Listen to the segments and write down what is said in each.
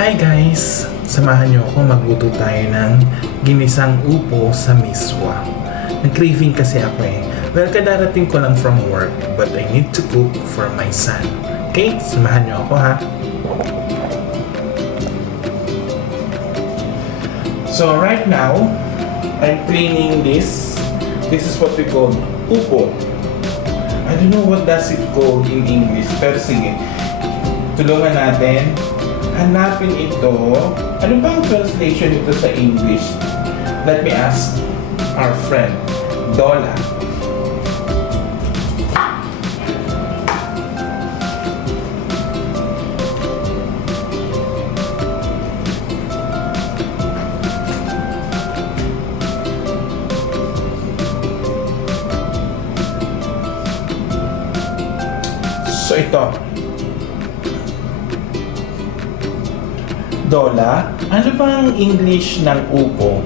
Hi guys! Samahan niyo ako magluto tayo ng ginisang upo sa miswa. Nag-craving kasi ako eh. Well, kadarating ko lang from work, but I need to cook for my son. Okay? Samahan niyo ako ha. So right now, I'm cleaning this. This is what we call upo. I don't know what does it called in English, pero sige. Tulungan natin. Hanapin ito. Ano ba ang translation nito sa English? Let me ask our friend, Dola. So ito. Dola, ano bang English ng upo?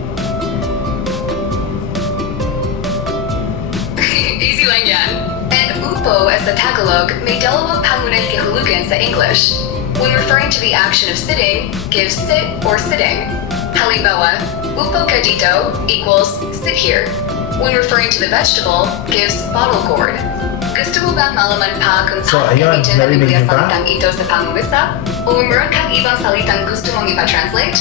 Easy lang yan. And upo as the Tagalog may dalawang pangunahing kahulugan sa English. When referring to the action of sitting, give sit or sitting. Halimbawa, upo ka dito equals sit here. When referring to the vegetable, gives bottle gourd. Gusto mo bang malaman pa kung paano ayun, gamitin ang narinig niyo ba? salitang ito sa pangungusap? O meron kang ibang salitang gusto mong ipa-translate?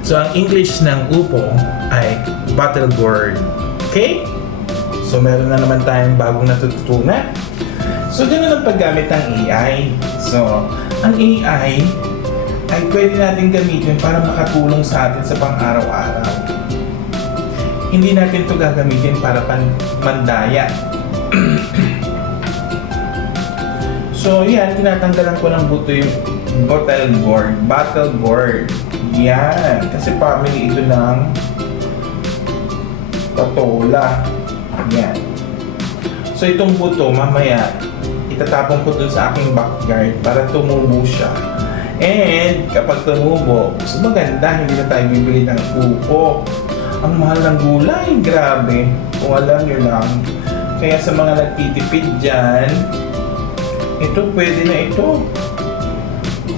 So ang English ng upo ay bottle gourd. Okay? So meron na naman tayong bagong natututunan. So ganun ang paggamit ng AI. So ang AI ay pwede natin gamitin para makatulong sa atin sa pang-araw-araw. Hindi natin ito gagamitin para mandaya. So yan, tinatanggalan ko ng buto yung bottle gourd. Yan, kasi family ito ng patola. Yan. So itong buto, mamaya, itatapon ko dun sa aking backyard para tumubo siya. And kapag tumubo, so maganda, hindi na tayo bibili ng upo. Ang mahal ng gulay, grabe. Kung alam nyo lang. Kaya sa mga nagtitipid dyan, ito, pwede na ito.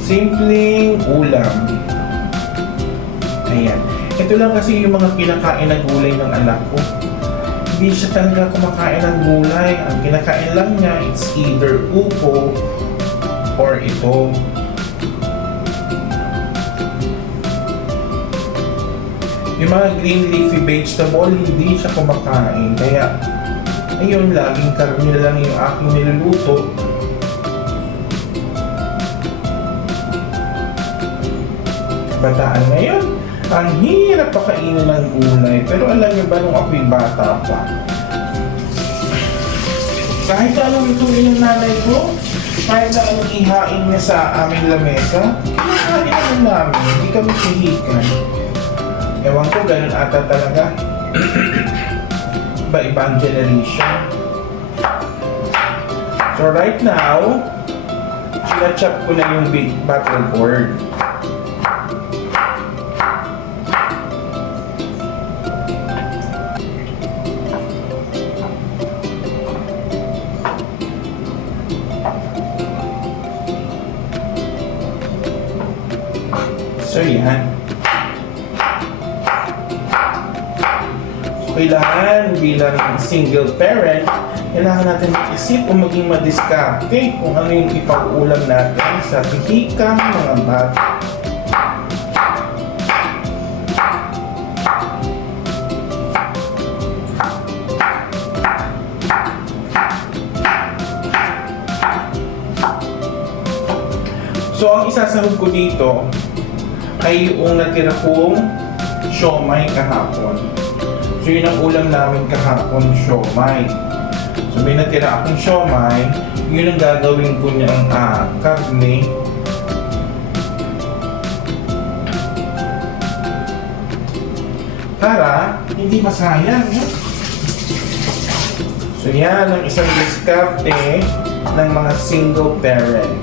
Simpleng ulam. Ayan. Ito lang kasi yung mga kinakain na gulay ng anak ko. Hindi siya talaga kumakain ng gulay. Ang kinakain lang niya, it's either upo or ito. Yung mga green leafy vegetable, hindi siya kumakain. Kaya, ayun, laging karne na lang yung aking niluluto. Bataan ngayon, ang hirap pakainin ng gulay. Pero alam niyo ba nung ako'y bata pa? Kahit anong ituin ng nanay ko, kahit na anong ihain niya sa aming lamesa, kinakain naman namin, hindi kami pihikan. Ewan ko, ganun ata talaga. Iba-ibang generation. So right now, sinachop ko na yung big bottle gourd. So yan. Kailangan bilang single parent, kailangan natin mag-isip o maging madiskarte kung ano yung ipag-ulam natin sa pihikang mga bata. So ang isasahog ko dito ay yung natira kong siomay kahapon. So yun ang ulam namin kahapon, siomay. So may natira akong siomay, yun ang gagawin ko niyang karne. Para hindi masayang. So yan ang isang diskarte ng mga single parent.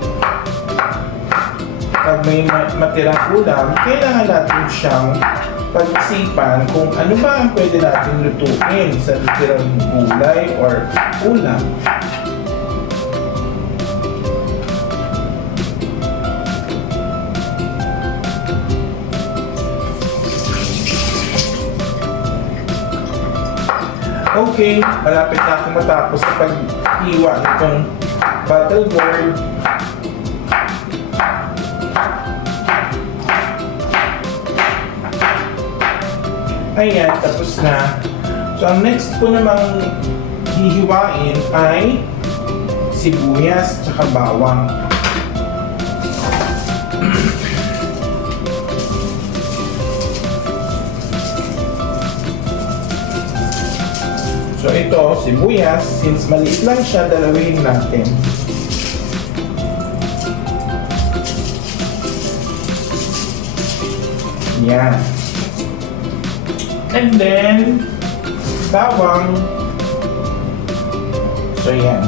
Pag may matirang ulam, kailangan natin siyang pag-isipan kung ano ba ang pwede natin lutuin sa natirang gulay or ulam. Okay, malapit na akong matapos sa paghiwa nitong battle board. Ayan, tapos na. So, ang next ko namang hihiwain ay sibuyas tsaka bawang. So ito, sibuyas, since maliit lang siya, dalawin natin. Yan. And then, bawang. So yan.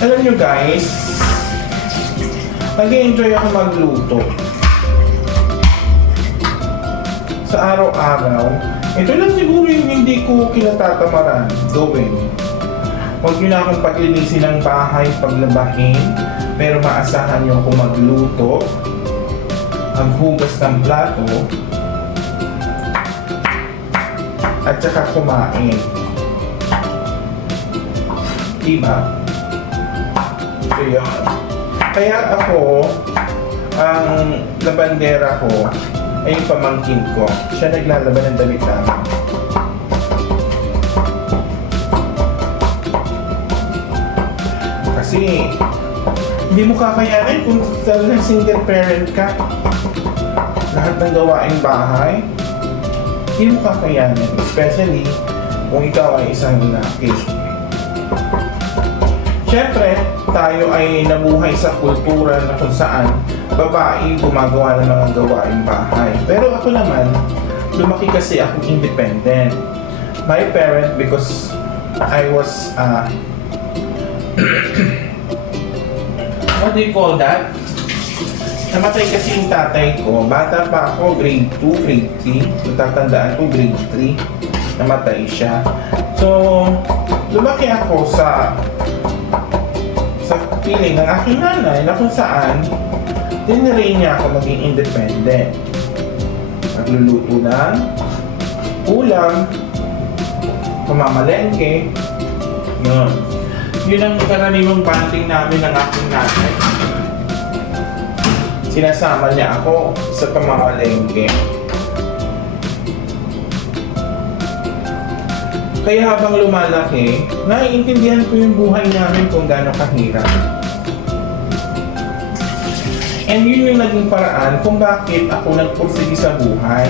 Alam nyo guys, nag-enjoy ako magluto. Sa araw-araw, ito lang siguro yung hindi ko kinatatamaran gawin. Huwag nyo na akong paglinisin ng bahay, paglabahin, pero maasahan nyo ako magluto, maghugas ng plato, at saka kumain. Diba? So yun. Kaya ako, ang labandera ko ay yung pamangkin ko. Siya naglalaban ng damit namin. Kasi, hindi mo kakayanin kung talagang single parent ka. Lahat ng gawaing bahay, hindi mo kakayanin. Especially, kung ikaw ay isang lalaki. Siyempre, tayo ay nabuhay sa kultura na kung saan babae gumagawa ng mga gawaing bahay. Pero ako naman, lumaki kasi akong independent. My parent, because I was, what do you call that? Namatay kasi yung tatay ko. Bata pa ako, grade 2, grade 3. Natatandaan ko, grade 3. Namatay siya. So, lumaki ako sa feeling ng aking nanay na kung saan tinirain niya ako maging independent. Nagluluto ng ulam, pamamalengke, yun. Yun ang karaniwang banding namin ng aking nanay. Sinasama niya ako sa pamamalengke. Kaya habang lumalaki, naiintindihan ko yung buhay namin kung gaano kahirap. And yun yung naging paraan kung bakit ako nagpursige sa buhay.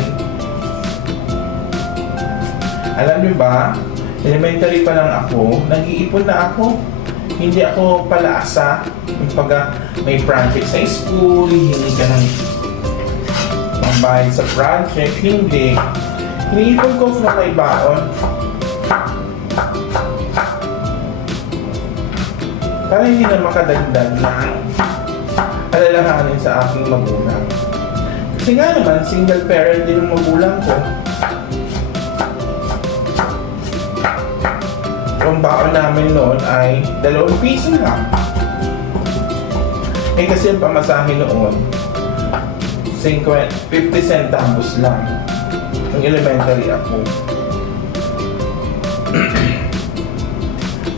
Alam niyo ba, elementary pa lang ako, nag-iipon na ako. Hindi ako palaasa. Yung pag may project sa school, hindi ka ng pambayad sa project, hindi. Iniipon ko from my baon. Para hindi na makadagdag ng alalahanin sa aking magulang. Kasi nga naman, single parent din ang magulang ko. Ang baon namin noon ay 2 piso lang. Eh kasi ang pamasahe noon, 50 centavos lang. Ang elementary ako.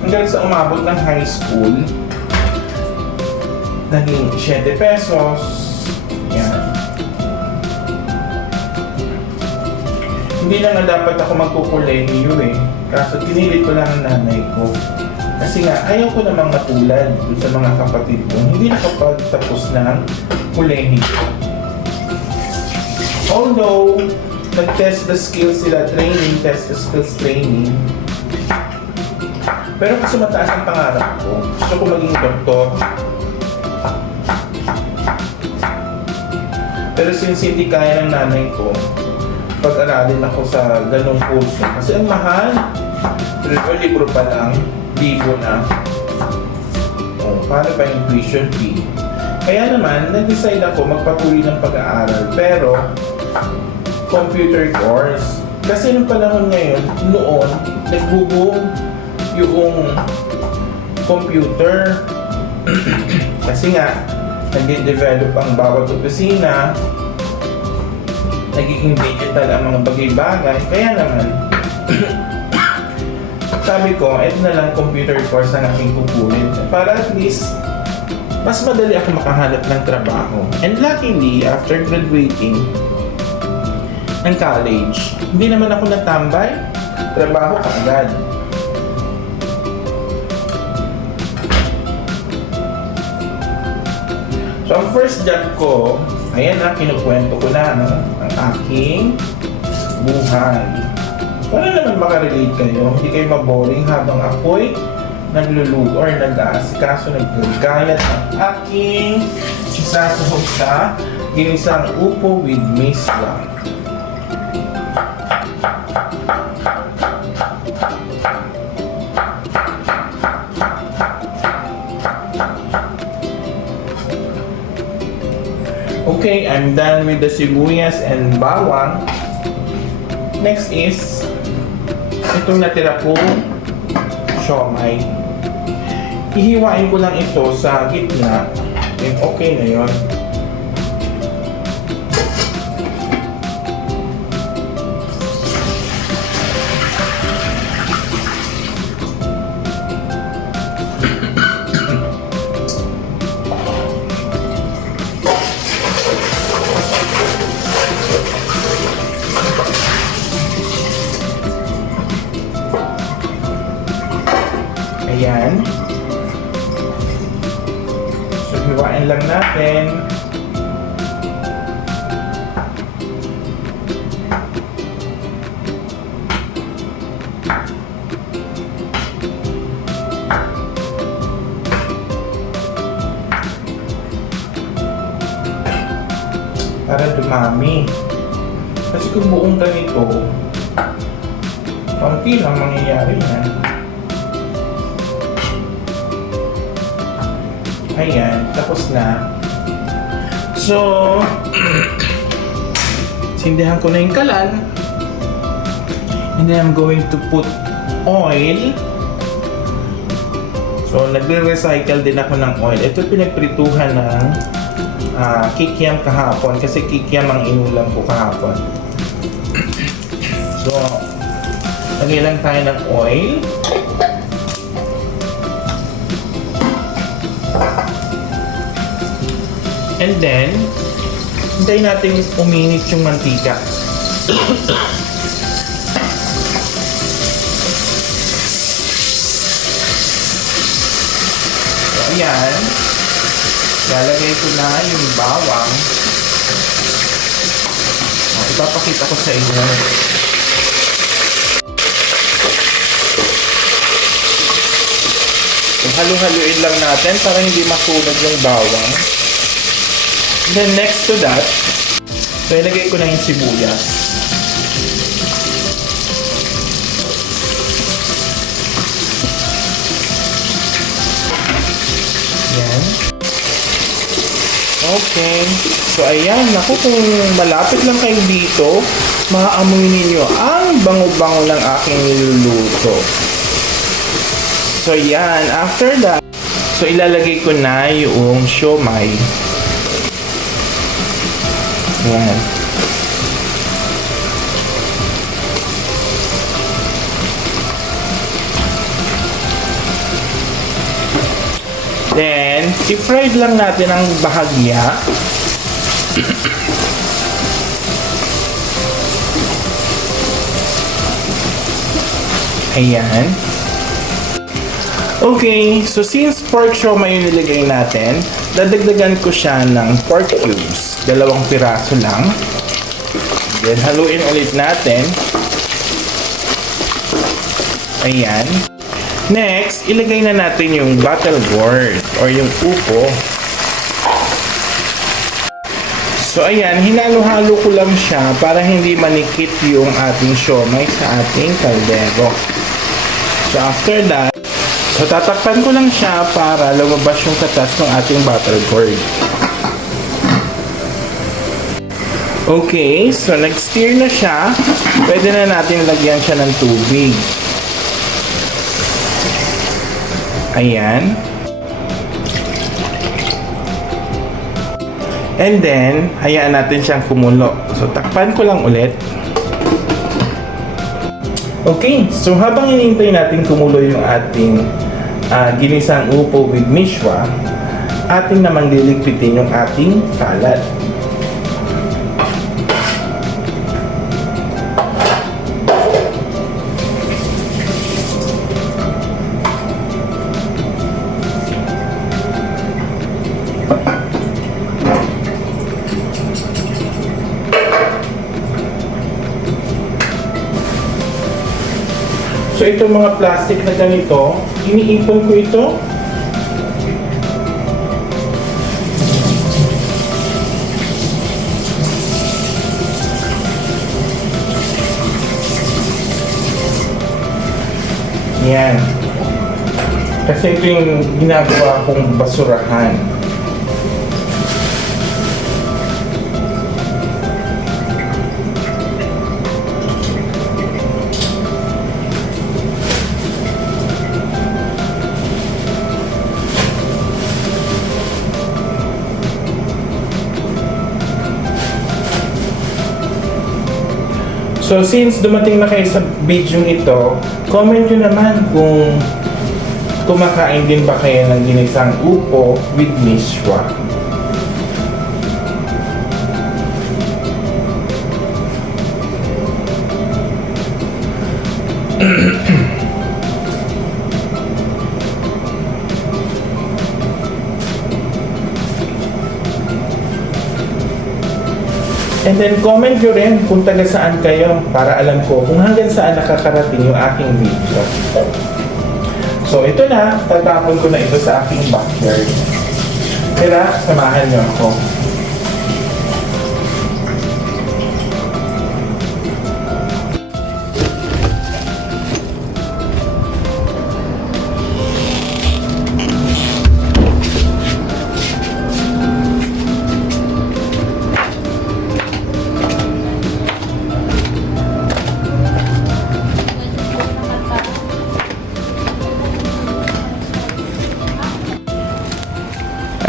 Hanggang sa umabot ng high school, naging 7 pesos. Yan. Hindi na nga dapat ako magkukulehiyo eh. Kaso pinilit ko lang ang nanay ko. Kasi nga, ayaw ko namang matulad dun sa mga kapatid ko. Hindi nakapagtapos ng kulehiyo. Although, nag-test the skills sila, test the skills training. Pero kasi mataas ang pangarap ko. Gusto ko maging doktor. Pero since hindi kaya ng nanay ko, pag-aralin ako sa ganong kurso. Kasi ang mahal. Libro pa lang, libo na. O, paano pa yung tuition fee? Kaya naman, nag-decide ako magpatuloy ng pag-aaral. Pero, computer course. Kasi nung panahon ngayon, noon, nag-boom yung computer. Kasi nga, nag-develop ang bawat opisina, nagiging digital ang mga bagay-bagay. Kaya naman, sabi ko, ito na lang computer course ang aking kukunin para at least mas madali ako makahanap ng trabaho. And luckily, after graduating ng college, hindi naman ako natambay, trabaho kaagad. So, ang first job ko, ayan na, kinukwento ko na, no? Ang aking buhay. Para naman makarelate kayo, hindi kayo maboring habang ako'y nagluluto or nag-aasikaso, naggagayat ng aking sasahog sa ginisang upo with miswa. Okay, I'm done with the sibuyas and bawang. Next is itong natira kong siomai. Hihiwain ko lang ito sa gitna. And okay na yun. Ayan. So, hiwain lang natin. Para dumami. Kasi kung buong ganito, konti lang mangyayari yan. Ayan, tapos na. So, sindihan ko na yung kalan. And then I'm going to put oil. So, nagre-recycle din ako ng oil. Ito pinagprituhan ng kikiam kahapon kasi kikiam ang inulam ko kahapon. So, lagay lang tayo ng oil. And then, hintayin natin uminit yung mantika. So, ayan. Lalagay ko na yung bawang. Ipapakita ko sa inyo. So, halu-haluin lang natin para hindi masunog yung bawang. Then next to that, so ilagay ko na yung sibuyas. Yan. Okay. So ayan, naku, kung malapit lang kayo dito, maaamoy ninyo ang bango-bango ng aking niluluto. So yan, after that, so ilalagay ko na yung siomai. Yan. Then, i-fried lang natin ang bahagya. Ayan. Okay, so since pork siomai yung nilagay natin, dadagdagan ko siya ng pork cubes. 2 piraso lang. Then, haluin ulit natin. Ayan. Next, ilagay na natin yung battle gourd or yung upo. So, ayan, hinalo-halo ko lang siya para hindi manikit yung ating siomai sa ating kaldero. So, after that, so tatakpan ko lang siya para lumabas yung katas ng ating battle gourd. Okay, so nag-stir na siya. Pwede na natin lagyan siya ng tubig. Ayan. And then, hayaan natin siyang kumulo. So, takpan ko lang ulit. Okay, so habang hinihintay natin kumulo yung ating ginisang upo with mishwa, atin namang liligpitin yung ating kalat. So itong mga plastic na ganito, iniipon ko ito. Yan. Kasi ito yung ginagawa kong basurahan. So since dumating na kayo sa video ito, comment nyo naman kung kumakain din ba kayo ng ginisang upo with mishwa. And then comment nyo rin kung taga saan kayo para alam ko kung hanggang saan nakakarating yung aking video. So ito na, tatapon ko na ito sa aking backyard. Kaya samahan nyo ako.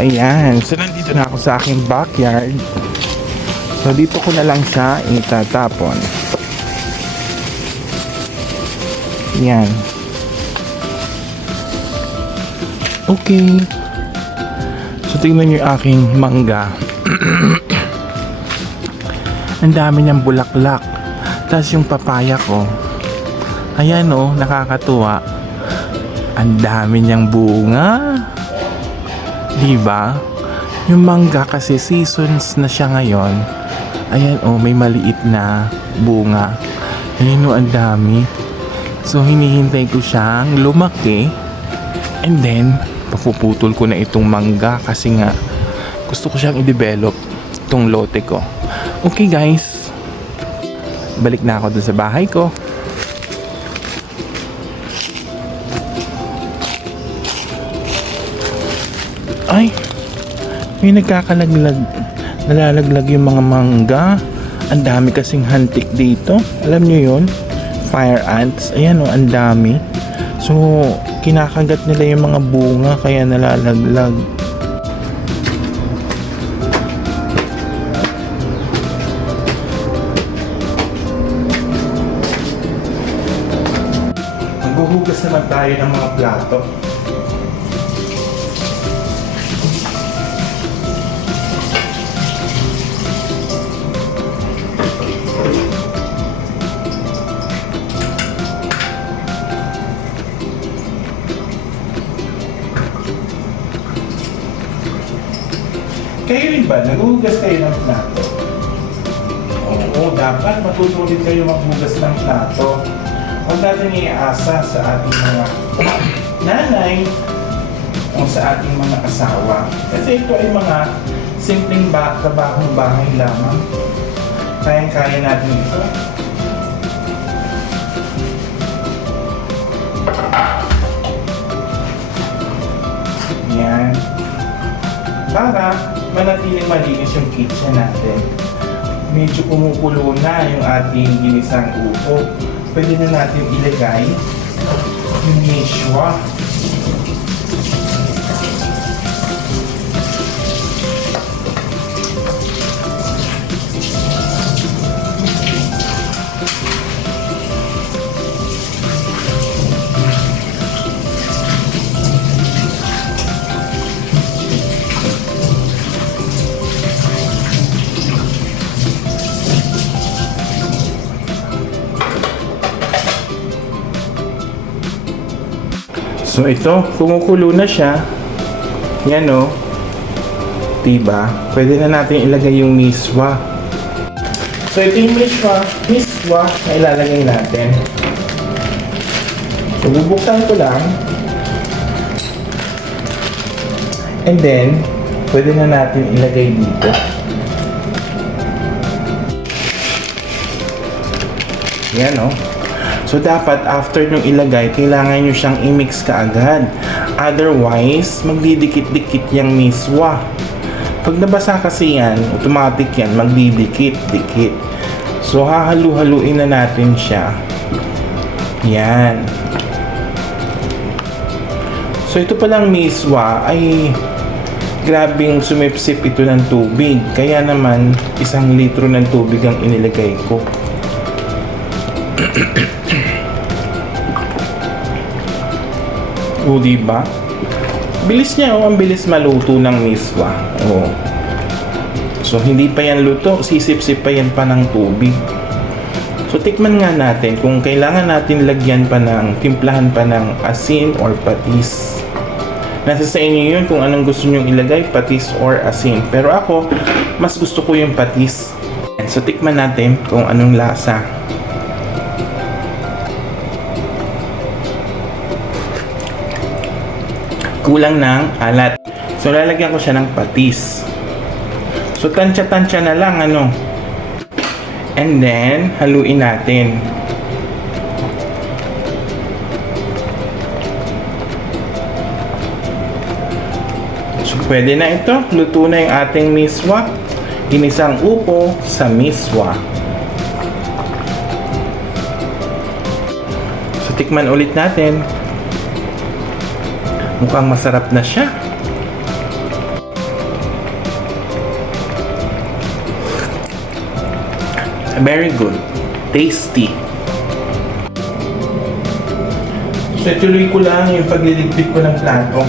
Ayan, so nandito na ako sa aking backyard. So dito ko na lang siya itatapon. Yan. Okay. So tingnan niyo yung aking mangga. Ang dami niyang bulaklak. Tapos yung papaya ko. Ayan oh, nakakatuwa. Ang dami niyang bunga. Diba? Yung mangga kasi seasons na siya ngayon. Ayan oh, may maliit na bunga. Ayan oh, ang dami. So hinihintay ko siyang lumaki. And then, papuputol ko na itong mangga kasi nga gusto ko siyang i-develop itong lote ko. Okay guys, balik na ako dun sa bahay ko. Ay, may nagkakalaglag, nalalaglag yung mga mangga. Ang dami kasing hantik dito. Alam nyo yun? Fire ants. Ayan o, ang dami. So, kinakagat nila yung mga bunga kaya nalalaglag. Maghuhugas naman tayo ng mga plato. Kayo rin ba? Naghuhugas kayo ng plato? Oo, dapat matutunin kayo maghugas ng plato. Huwag natin iaasa sa ating mga nanay o sa ating mga asawa. Kasi ito ay mga simpleng trabahong bahay lamang. Kayang-kaya natin ito. Yan. Para manatiling malinis yung kitchen natin. Medyo kumukulo na yung ating ginisang upo. Pwede na natin ilagay yung mishwa. So ito, kumukulo na siya. Yan o. Diba? Pwede na natin ilagay yung miswa. So ito yung miswa na ilalagay natin. So bubuksan ko lang. And then, pwede na natin ilagay dito. Yan o. So dapat after nyo ilagay, kailangan nyo siyang i-mix kaagad. Otherwise, magdidikit-dikit yung miswa. Pag nabasa kasi yan, automatic yan, magdidikit-dikit. So hahalu-haluin na natin siya. Yan. So ito palang miswa ay grabing sumipsip ito ng tubig. Kaya naman, 1 litro ng tubig ang inilagay ko. O, diba? Bilis niya, ang bilis maluto ng miswa. O. So, hindi pa yan luto, sisip-sip pa yan pa ng tubig. So, tikman nga natin kung kailangan natin lagyan pa ng, timplahan pa ng asin or patis. Nasa sa inyo yun kung anong gusto nyong ilagay, patis or asin. Pero ako, mas gusto ko yung patis. So, tikman natin kung anong lasa. Kulang ng alat. So, lalagyan ko siya ng patis. So, tansya-tansya na lang, ano. And then, haluin natin. So, pwede na ito. Luto na yung ating miswa. Ginisang upo sa miswa. So, tikman ulit natin. Mukhang masarap na siya. Very good. Tasty. So, tuloy ko lang yung pagliligpit ko ng plato.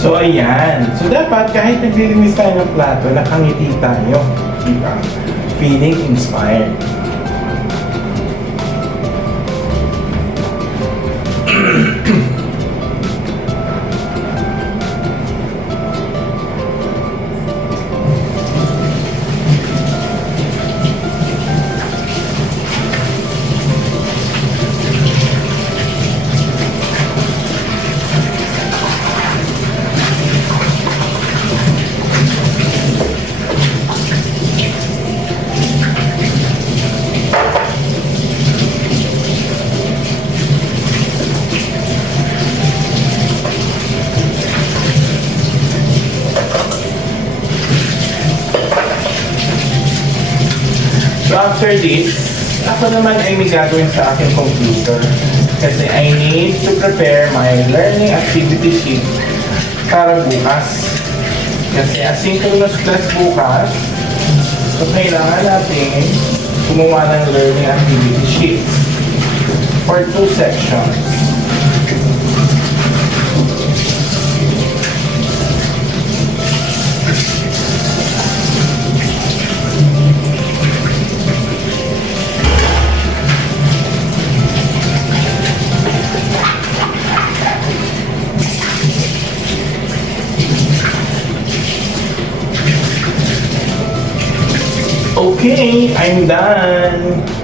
So, ayan. So, dapat kahit naglilinis tayo ng plato, nakangiti tayo. Diba? Feeling inspired. after this, ako naman ay may gagawin sa aking computer. Kasi I need to prepare my learning activity sheet para bukas. Kasi asynchronous class bukas, so kailangan natin gumawa ng learning activity sheet for 2 sections. Okay, I'm done.